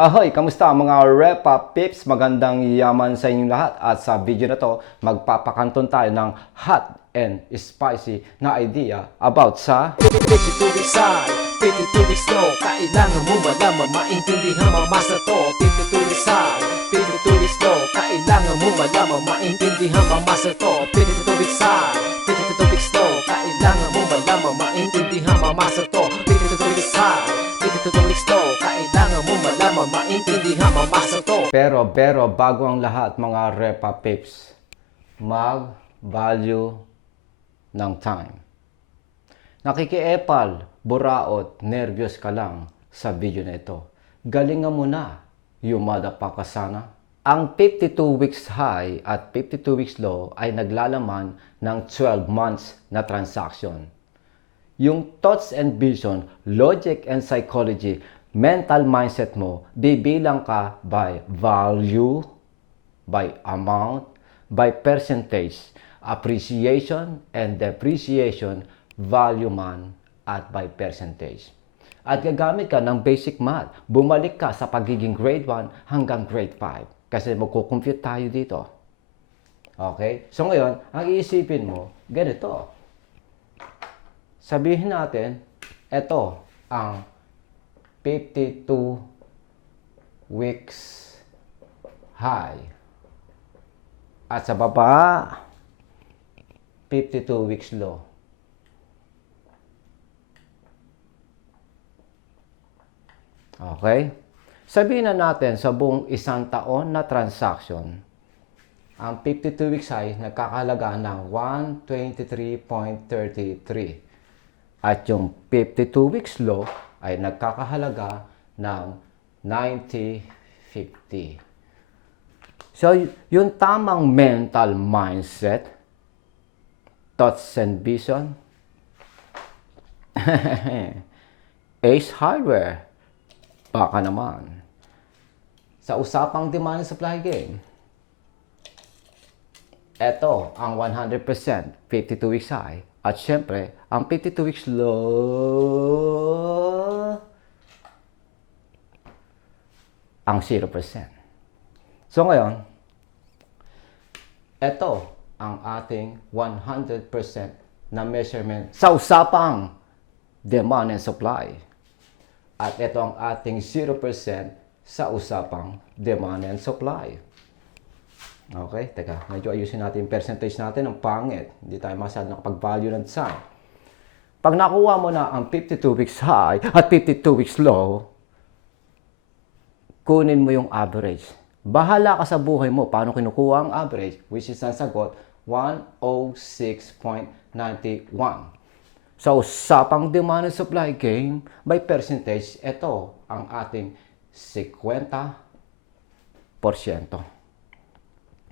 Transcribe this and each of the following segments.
Ahoy! Kamusta mga Repa Pips? Magandang yaman sa inyong lahat. At sa video na to, magpapakanton tayo ng hot and spicy na idea about sa 52 weeks high, 52 weeks low. Kailangan mo malaman, maintindihan mamasa to. 52 weeks high, 52 weeks low. Kailangan mo malaman, maintindihan mamasa to. 52 weeks high, 52 weeks low. Kailangan mo malaman, maintindihan mamasa to. 52 weeks high, 52 weeks low. Kailangan mo malaman, maintindihan mamasa to. Pero bago ang lahat mga Repa Pips, mag-value ng time. Nakikiepal, buraot, nervyos ka lang sa video na ito. Galingan mo na, yumada pa ka sana. Ang 52 weeks high at 52 weeks low ay naglalaman ng 12 months na transaction. Yung thoughts and vision, logic and psychology, mental mindset mo, bibilang ka by value, by amount, by percentage, appreciation and depreciation, value man, at by percentage. At gagamit ka ng basic math. Bumalik ka sa pagiging grade 1 hanggang grade 5. Kasi magkukompute tayo dito. Okay? So ngayon, ang iisipin mo, ganito. Sabihin natin, ito ang 52 weeks high. At sa baba, 52 weeks low. Okay? Sabihin na natin sa buong isang taon na transaction, ang 52 weeks high nagkakahalaga ng 123.33. At yung 52 weeks low ay nagkakahalaga ng 90.50. So, yung tamang mental mindset, thoughts and vision, Ace Hardware, baka naman. Sa usapang demand and supply game, eto ang 100%, 52 weeks high. At syempre, ang 52 weeks low, ang 0%. So ngayon, eto ang ating 100% na measurement sa usapang demand and supply. At ito ang ating 0% sa usapang demand and supply. Okay, teka, medyo ayusin natin yung percentage natin ng pangit. Hindi tayo masyadong nakapag-value ng time. Pag nakuha mo na ang 52 weeks high at 52 weeks low, kunin mo yung average. Bahala ka sa buhay mo paano kinukuha ang average, which is ang sagot, 106.91. Sa usapang demand and supply game, by percentage, ito ang ating 50%.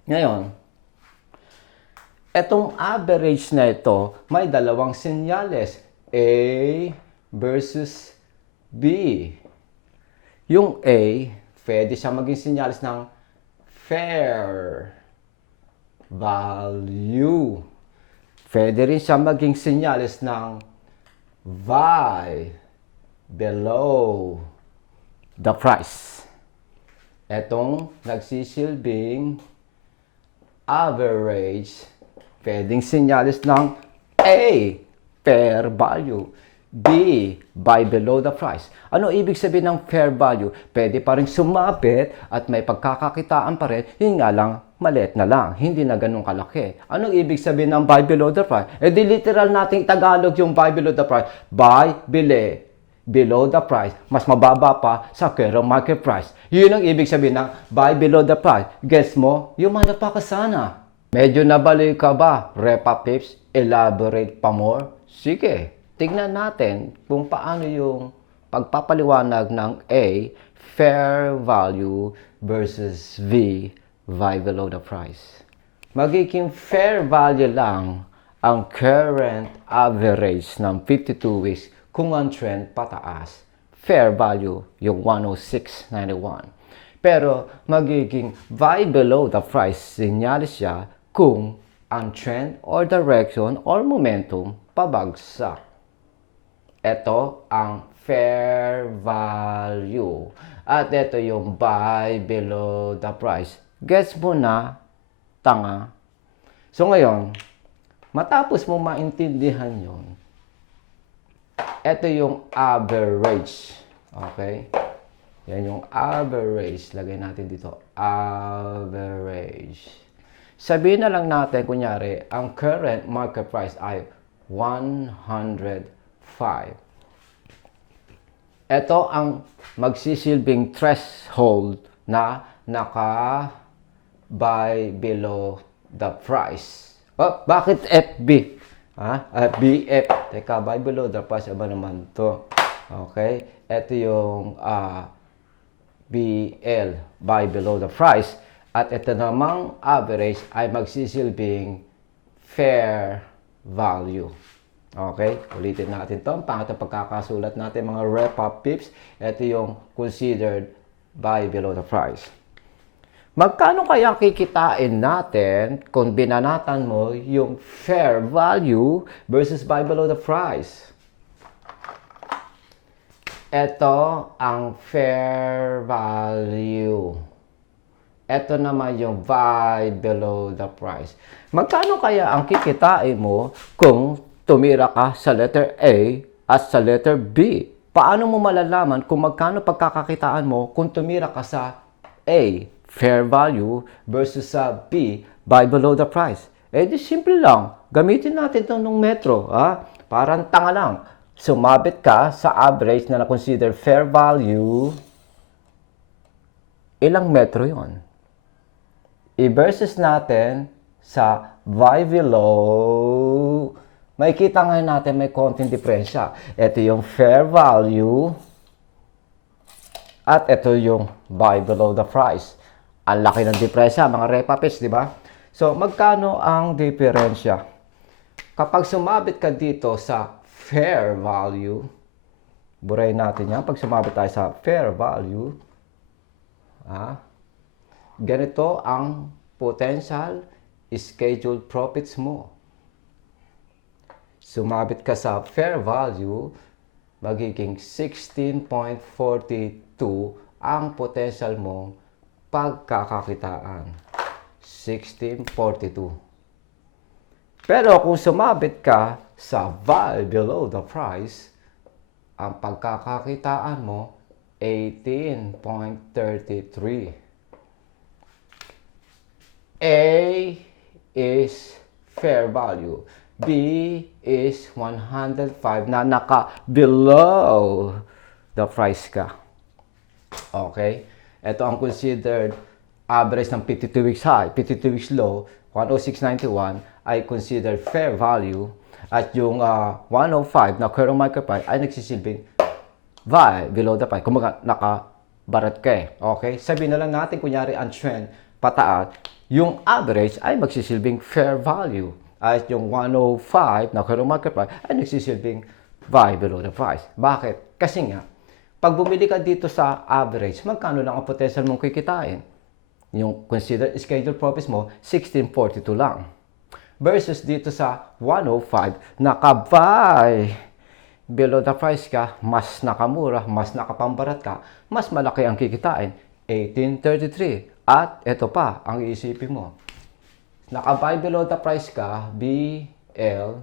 Ngayon, etong average na ito, may dalawang senyales, A versus B. Yung A, pwede siya maging senyales ng fair value. Pwede rin siya maging senyales ng below the price. Etong nagsisilbing average, pwedeng senyales ng A, fair value, B, buy below the price. Ano ibig sabihin ng fair value? Pwede pa rin sumabit at may pagkakakitaan pa rin, yun nga lang, maliit na lang, hindi na ganun kalaki. Anong ibig sabihin ng buy below the price? Eh di literal nating Tagalog yung buy below the price. Buy, below the price, mas mababa pa sa current market price. Yun ang ibig sabihin ng buy below the price. Guess mo, yumada pa ka sana. Medyo nabalik ka ba, Repa Pips? Elaborate pa more? Sige, tignan natin kung paano yung pagpapaliwanag ng A, fair value versus V, buy below the price. Magiging fair value lang ang current average ng 52 weeks kung ang trend pataas. Fair value yung 106.91. Pero magiging buy below the price sinyalis siya kung ang trend or direction or momentum pabagsak. Ito ang fair value. At ito yung buy below the price. Gets mo na, tanga? So ngayon, matapos mo maintindihan yon, ito yung average. Okay? Yan yung average. Lagay natin dito. Average. Sabihin na lang natin, kunyari, ang current market price ay 105. Ito ang magsisilbing threshold na naka-buy below the price. Oh, bakit FB? BF. Teka, buy below the price. Aba naman to. Okay? Ito yung BL, buy below the price. At ito namang average ay magsisilbing fair value. Okay? Ulitin natin to. Pangatang pagkakasulat natin mga wrap-up tips. Ito yung considered buy below the price. Magkano kaya kikitain natin kung binanatan mo yung fair value versus buy below the price? Ito ang fair value. Ito naman yung buy below the price. Magkano kaya ang kikitain mo kung tumira ka sa letter A at sa letter B? Paano mo malalaman kung magkano pagkakakitaan mo kung tumira ka sa A, fair value, versus sa B, buy below the price? Eh di simple lang. Gamitin natin ito ng metro. Parang tanga lang. Sumabit ka sa average na na-consider fair value. Ilang metro yon? I-versus natin sa buy below. Makikita ngayon natin may konting diferensya. Ito yung fair value at ito yung buy below the price. Ang laki ng diferensya, mga repapits, di ba? So, magkano ang diferensya? Kapag sumabit ka dito sa fair value, burayin natin yan. Pag sumabit tayo sa fair value, ganito ang potential scheduled profits mo. Sumabit ka sa fair value, magiging 16.42 ang potential mong pagkakakitaan. 16.42. Pero kung sumabit ka sa buy below the price, ang pagkakakitaan mo 18.33. A is fair value. B is 105 na naka-below the price ka. Okay? Ito ang considered average ng 52 weeks high, 52 weeks low, 106.91 ay considered fair value at yung 105 na current market price ay nagsisilbing buy below the price. Kumaga naka-barat ka eh. Okay? Sabihin na lang natin, kunyari ang trend pataas, yung average ay magsisilbing fair value. At yung 105 na current market price ay nagsisilbing buy below the price. Bakit? Kasi nga, pag bumili ka dito sa average, magkano lang ang potential mong kikitain? Yung considered scheduled profits mo, 1642 lang. Versus dito sa 105, naka-buy below the price ka, mas nakamura, mas nakapambarat ka, mas malaki ang kikitain, 1833. At ito pa, ang iisipin mo. Naka-buy below the price ka, BL,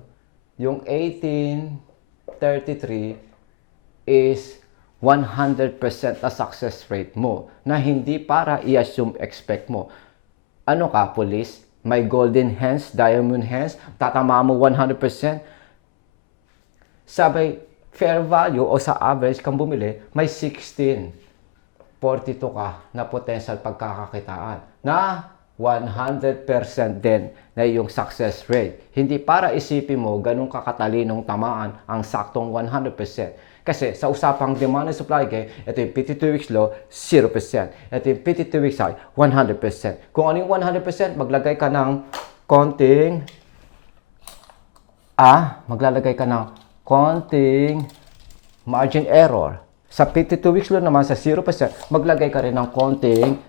yung 1833 is 100% na success rate mo na hindi para i-assume expect mo. Ano ka, police? May golden hands, diamond hands, tatama mo 100%. Sabay, fair value o sa average kang bumili, may 16.42 ka na potential pagkakakitaan na 100% din na yung success rate. Hindi para isipin mo ganun kakatalinong tamaan ang saktong 100%. Kasi sa usapang demand and supply game, ito yung 52 weeks low, 0%. Ito yung 52 weeks high, 100%. Kung ano yung 100%, maglalagay ka ng konting margin error. Sa 52 weeks low naman, sa 0%, maglagay ka rin ng konting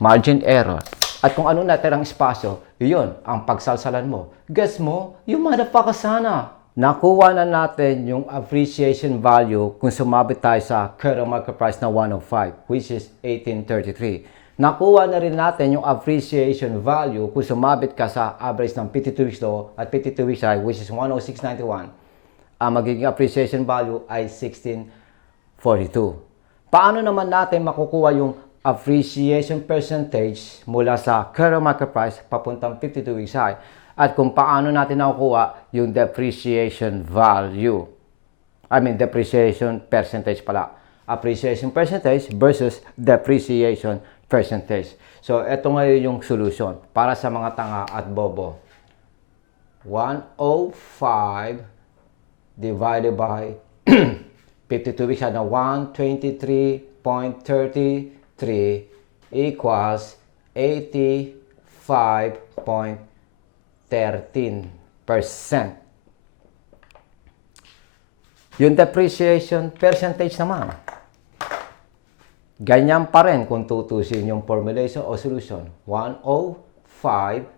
margin error. At kung ano natirang espasyo, yun ang pagsalsalan mo. Guess mo, you motherfucker sana. nakuha na natin yung appreciation value kung sumabit tayo sa current market price na 105, which is 1833. Nakuha na rin natin yung appreciation value kung sumabit ka sa average ng 52 weeks low at 52 weeks high, which is 106.91. Ang magiging appreciation value ay 1642. Paano naman natin makukuha yung appreciation percentage mula sa current market price papuntang 52 weeks high? At kung paano natin nakukuha yung depreciation value. Depreciation percentage pala. Appreciation percentage versus depreciation percentage. So, ito ngayon yung solution para sa mga tanga at bobo. 105 divided by 52 weeks na 123.33 equals 85.13%. Yung depreciation percentage naman, ganyan pa rin kung tutusin yung formulation o solution. 105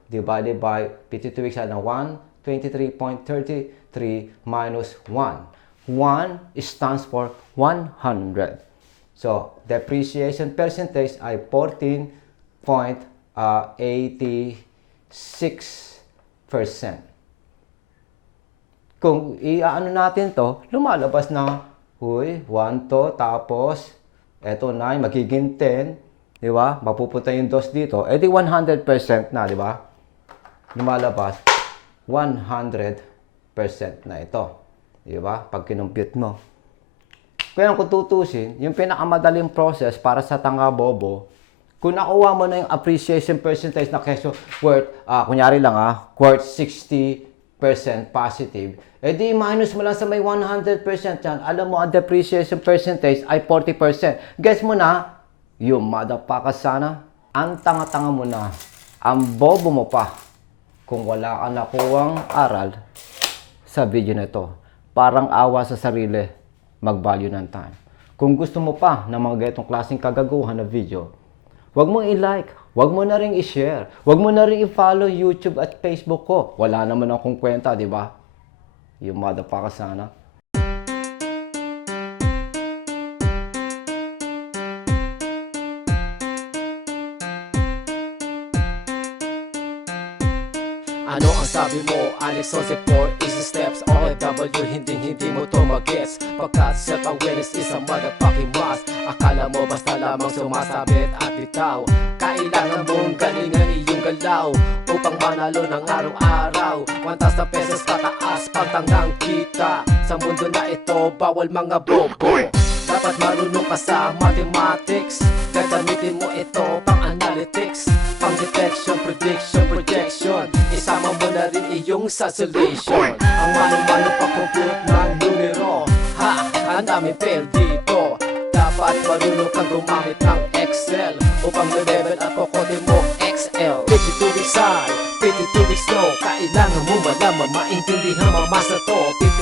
divided by 52 weeks na 123.33 minus 1. 1 stands for 100. So, depreciation percentage ay 14.86%. Kung iaano natin to, lumalabas na, 1 to, tapos, eto 9, magiging 10, di ba? Mapupunta yung 2 dito, edi 100% na, di ba? Lumalabas, 100% na ito. Di ba? Pag kinumpute mo. Kaya kung tutusin, yung pinakamadaling process para sa tanga bobo, kung nakuha mo na yung appreciation percentage na keso worth, kunyari lang worth 60% positive, edi minus mo lang sa may 100% yan. Alam mo, ang depreciation percentage ay 40%. Guess mo na, yung motherfucker sana, ang tanga-tanga mo na, ang bobo mo pa, kung wala ka nakuwang aral sa video na ito. Parang awa sa sarili, mag-value ng time. Kung gusto mo pa ng mga ganitong klaseng kagaguhan na video, huwag mong i-like, huwag mo na rin i-share, huwag mo na rin i-follow YouTube at Facebook ko. Wala naman akong kwenta, di ba? Yung motherfucker sana. Ano ang sabi mo? Alex on 4 easy steps OFW, hindi mo to magets. Pagkat self-awareness is a motherfucking must. Akala mo basta lamang sumasabit at bitaw. Kailangan mong galingan iyong galaw upang manalo ng araw-araw. 1,000 pesos pataas pagtangang kita. Sa mundo na ito, bawal mga bobo. Dapat marunong ka sa mathematics. Gagamitin mo ito pang analytics, pang detection, prediction, projection. Isama mo na rin iyong saturation. Ang manong-manong pag-compute ng numero. Ha! Ang daming fail dito. Dapat marunong kang gumamit ng Excel upang level at kokote mo XL. 52 weeks high, 52 weeks low. Kailangan mo malaman, maintindihan, mamasa to.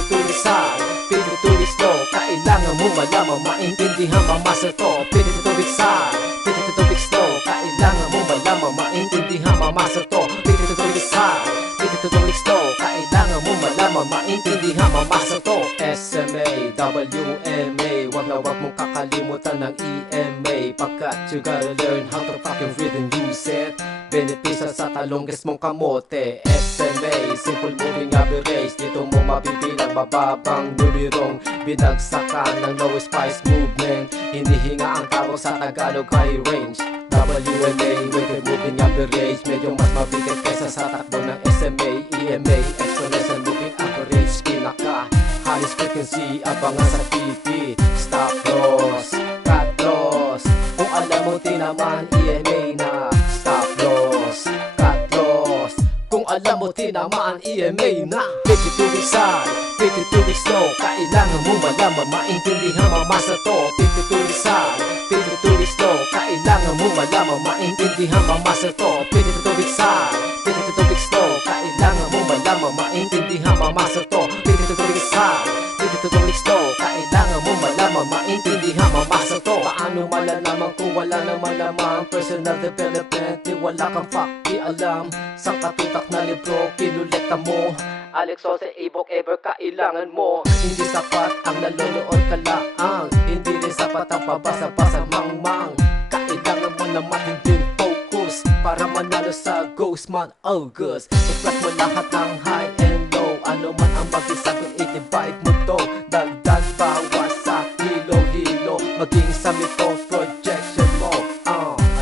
52 weeks high, 52 weeks low. Kailangan mo malaman, maintindihan, mamasa to. 52 weeks high, 52 weeks low. Kailangan mo malaman, maintindihan, mamasa to. 52 weeks high, 52 weeks low. Kailangan mo malaman, maintindihan, mamasa to. SMA, WMA, wag na wag mong kakalimutan ng EMA. Pagkat you gotta learn how to fucking read and use it. Benepisyo sa talongges mong kamote. SMA, simple moving average. Dito mo mabibilang mababang numerong binagsakan ng lowest price movement. Hinihinga ang tawag sa Tagalog high range. WMA, weighted moving average. Medyo mas mabigat kaysa sa takbo ng SMA. EMA, exponential moving average. Pinaka highest frequency, abangan sa TV. Stop loss, cut loss. Kung alam mo tinaman, EMA na. Stop loss, cut loss. Kung alam mo tinamaan, EMA na. 52 weeks high, 52 weeks low. Kailangan mo malaman, maintindihan, mamasa to. 52 weeks high, 52 weeks low. Kailangan mo malaman, maintindihan, mamasa to. 52 weeks high, 52 weeks low. Kailangan mo malaman, maintindihan, mamasa to. 52 weeks high, 52 weeks low. Kailangan mo malaman, maintindihan, mamasa to. Paano Paano malalaman kung wala naman laman? Personal development, di wala kang alam. Sa katutak na libro, kinulekta mo. Alex Jose, ebook ever kailangan mo. Hindi sapat ang nanonood ka lang. Hindi rin sapat ang pabasa-basa mang-mang. Kailangan mo na matinding focus para manalo sa Ghost Man August. I-flat mo lahat ng high and low. Ano man ang mag-isa kung i-divide mo to. Dagdag bawas sa hilo-hilo. Maging sa mito projection mo.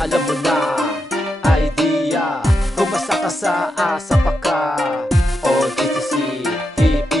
Alam mo na, idea. Kumasa ka sa asa pa ka. O GCC, EP.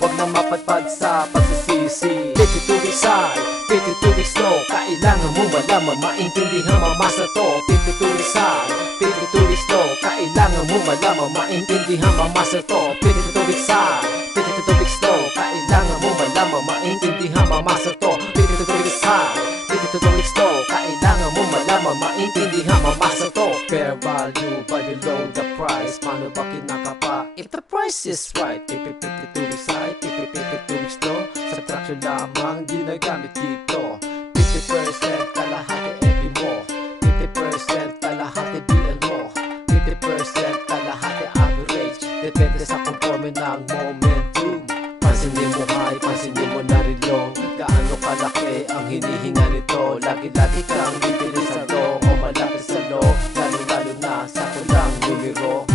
Huwag na mapadpad sa pagsisisi. 52 weeks high, 52 weeks low. Kailangan mo malaman, maintindihan, mamasa to. 52 weeks high, 52 weeks low. Kailangan mo malaman, maintindihan, mamasa to. 52 weeks high, 52 weeks low. Kailangan mo malaman, maintindihan, mamasa to. 52 weeks high, 52 weeks low. Kailangan mo malaman, maintindihan, mamasa to. Fair value by below the price. Paano ba kinakapa? If the price is right. 52 weeks high, 52 weeks low. Subtraction lamang ginagamit dito. 50% kalahati FB mo, 50% kalahati BL mo, 50% kalahati average. Depende sa conforme ng momentum. Pansinin mo high, pansinin mo na rin low. Gaano kalaki ang hinihinga nito. Lagi-lagi kang bibili sa low o malapit sa low. Lalo-lalo na sa kulang numero.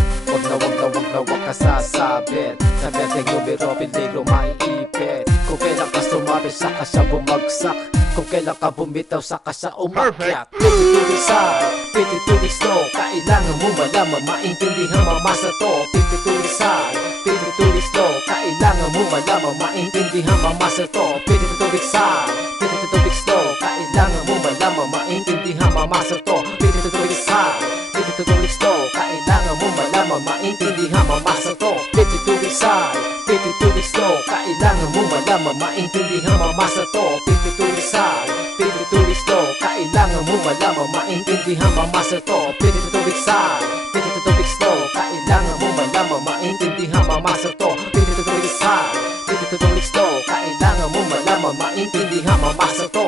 Wag ka sasabit. Sa beteng numero, peligro maiipit. Kung kailan ka sumabit, saka siya bumagsak. Kung kailan ka bumitaw, saka siya umakyat. 52 weeks high, 52 weeks low. Kailangan mo malaman, maintindihan, mamasa to. 52 weeks high, 52 weeks low. Kailangan mo malaman, maintindihan, mamasa to. 52 weeks high, 52 weeks low. Kailangan mo malaman, maintindihan, mamasa to. 52 weeks high, 52 weeks low. Kailangan mo malaman, maintindihan, mamasa to. 52 weeks high, 52 weeks low. Kailangan mo malaman, maintindihan, mamasa to. 52 weeks high, 52 weeks low. Kailangan mo malaman, maintindihan, mamasa to. 52 weeks high, 52 weeks low. Kailangan mo malaman, maintindihan, mamasa to. 52 weeks high, 52 weeks low. Kailangan mo malaman, maintindihan, mamasa to.